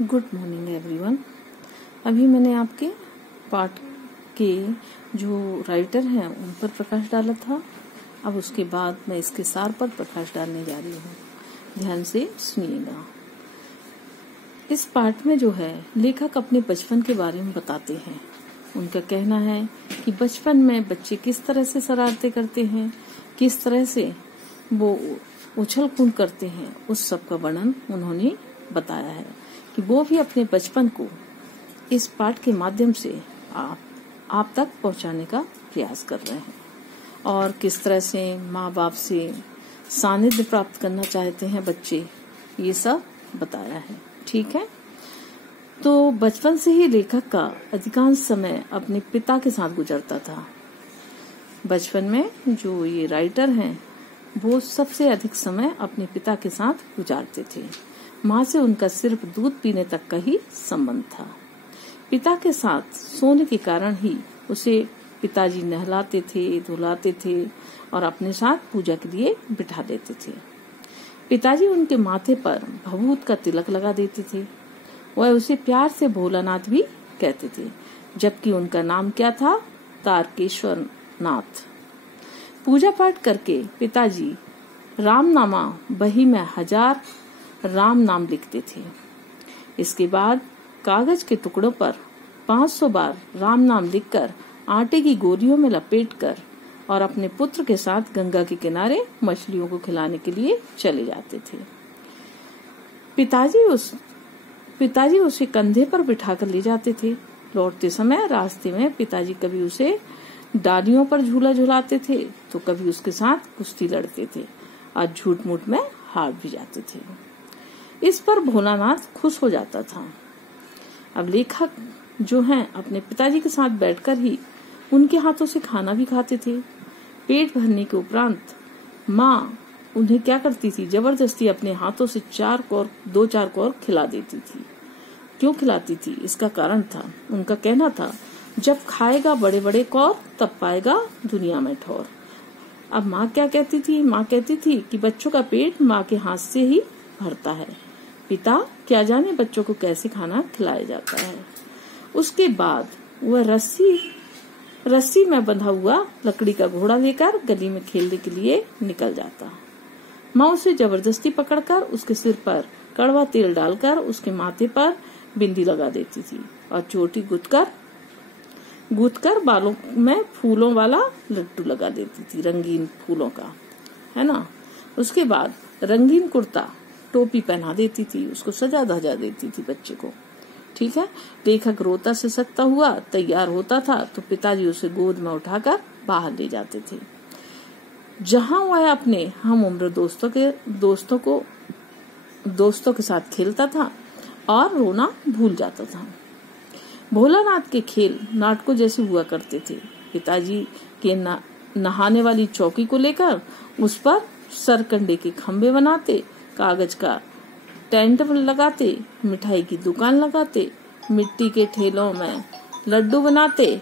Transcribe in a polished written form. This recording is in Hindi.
Good morning everyone. अभी मैंने आपके पाठ के जो राइटर हैं उन पर प्रकाश डाला था। अब उसके बाद मैं इसके सार पर प्रकाश डालने जा रही हूँ। ध्यान से सुनिएगा। इस पाठ में जो है लेखक अपने बचपन के बारे में बताते हैं। उनका कहना है कि बचपन में बच्चे किस तरह से शरारतें करते हैं, किस तरह से वो उछल कूद करते हैं, उस सब का वर्णन उन्होंने बताया है कि वो भी अपने बचपन को इस पाठ के माध्यम से आप तक पहुंचाने का प्रयास कर रहे हैं और किस तरह से माँ बाप से सानिध्य प्राप्त करना चाहते हैं बच्चे, ये सब बताया है। ठीक है, तो बचपन से ही लेखक का अधिकांश समय अपने पिता के साथ गुजरता था। बचपन में जो ये राइटर हैं वो सबसे अधिक समय अपने पिता के साथ गुजारते थे। माँ से उनका सिर्फ दूध पीने तक का ही संबंध था। पिता के साथ सोने के कारण ही उसे पिताजी नहलाते थे, धुलाते थे और अपने साथ पूजा के लिए बिठा देते थे। पिताजी उनके माथे पर भभूत का तिलक लगा देते थे। वह उसे प्यार से भोलानाथ भी कहते थे, जबकि उनका नाम क्या था? तारकेश्वर नाथ। पूजा पाठ करके पिताजी रामनामा बही में 1000 राम नाम लिखते थे। इसके बाद कागज के टुकड़ों पर 500 बार राम नाम लिखकर आटे की गोलियों में लपेटकर और अपने पुत्र के साथ गंगा के किनारे मछलियों को खिलाने के लिए चले जाते थे। पिताजी उसे कंधे पर बिठाकर ले जाते थे। लौटते समय रास्ते में पिताजी कभी उसे डालियों पर झूला झुलाते थे तो कभी उसके साथ कुश्ती लड़ते थे और झूठ मूठ में हार भी जाते थे। इस पर भोलानाथ खुश हो जाता था। अब लेखक जो हैं अपने पिताजी के साथ बैठकर ही उनके हाथों से खाना भी खाते थे। पेट भरने के उपरांत माँ उन्हें क्या करती थी, जबरदस्ती अपने हाथों से 2-4 कौर खिला देती थी। क्यों खिलाती थी? इसका कारण था, उनका कहना था, जब खाएगा बड़े बड़े कौर तब पाएगा दुनिया में ठौर। अब माँ क्या कहती थी? माँ कहती थी कि बच्चों का पेट माँ के हाथ से ही भरता है। पिता क्या जाने बच्चों को कैसे खाना खिलाया जाता है। उसके बाद वह रस्सी में बंधा हुआ लकड़ी का घोड़ा लेकर गली में खेलने के लिए निकल जाता। माँ उसे जबरदस्ती पकड़कर उसके सिर पर कड़वा तेल डालकर उसके माथे पर बिंदी लगा देती थी और चोटी गूंथकर बालों में फूलों वाला लट्टू लगा देती थी, रंगीन फूलों का, है ना। उसके बाद रंगीन कुर्ता टोपी पहना देती थी, उसको सजा धजा देती थी बच्चे को। ठीक है, लेखक रोता से सकता हुआ तैयार होता था तो पिताजी उसे गोद में उठाकर बाहर ले जाते थे, जहां वह अपने हम उम्र दोस्तों के साथ खेलता था और रोना भूल जाता था। भोलानाथ के खेल नाटकों जैसे हुआ करते थे। पिताजी के नहाने वाली चौकी को लेकर उस पर सरकंडे के खंबे बनाते, कागज का टेंट लगाते, मिठाई की दुकान लगाते, मिट्टी के ठेलों में लड्डू बनाते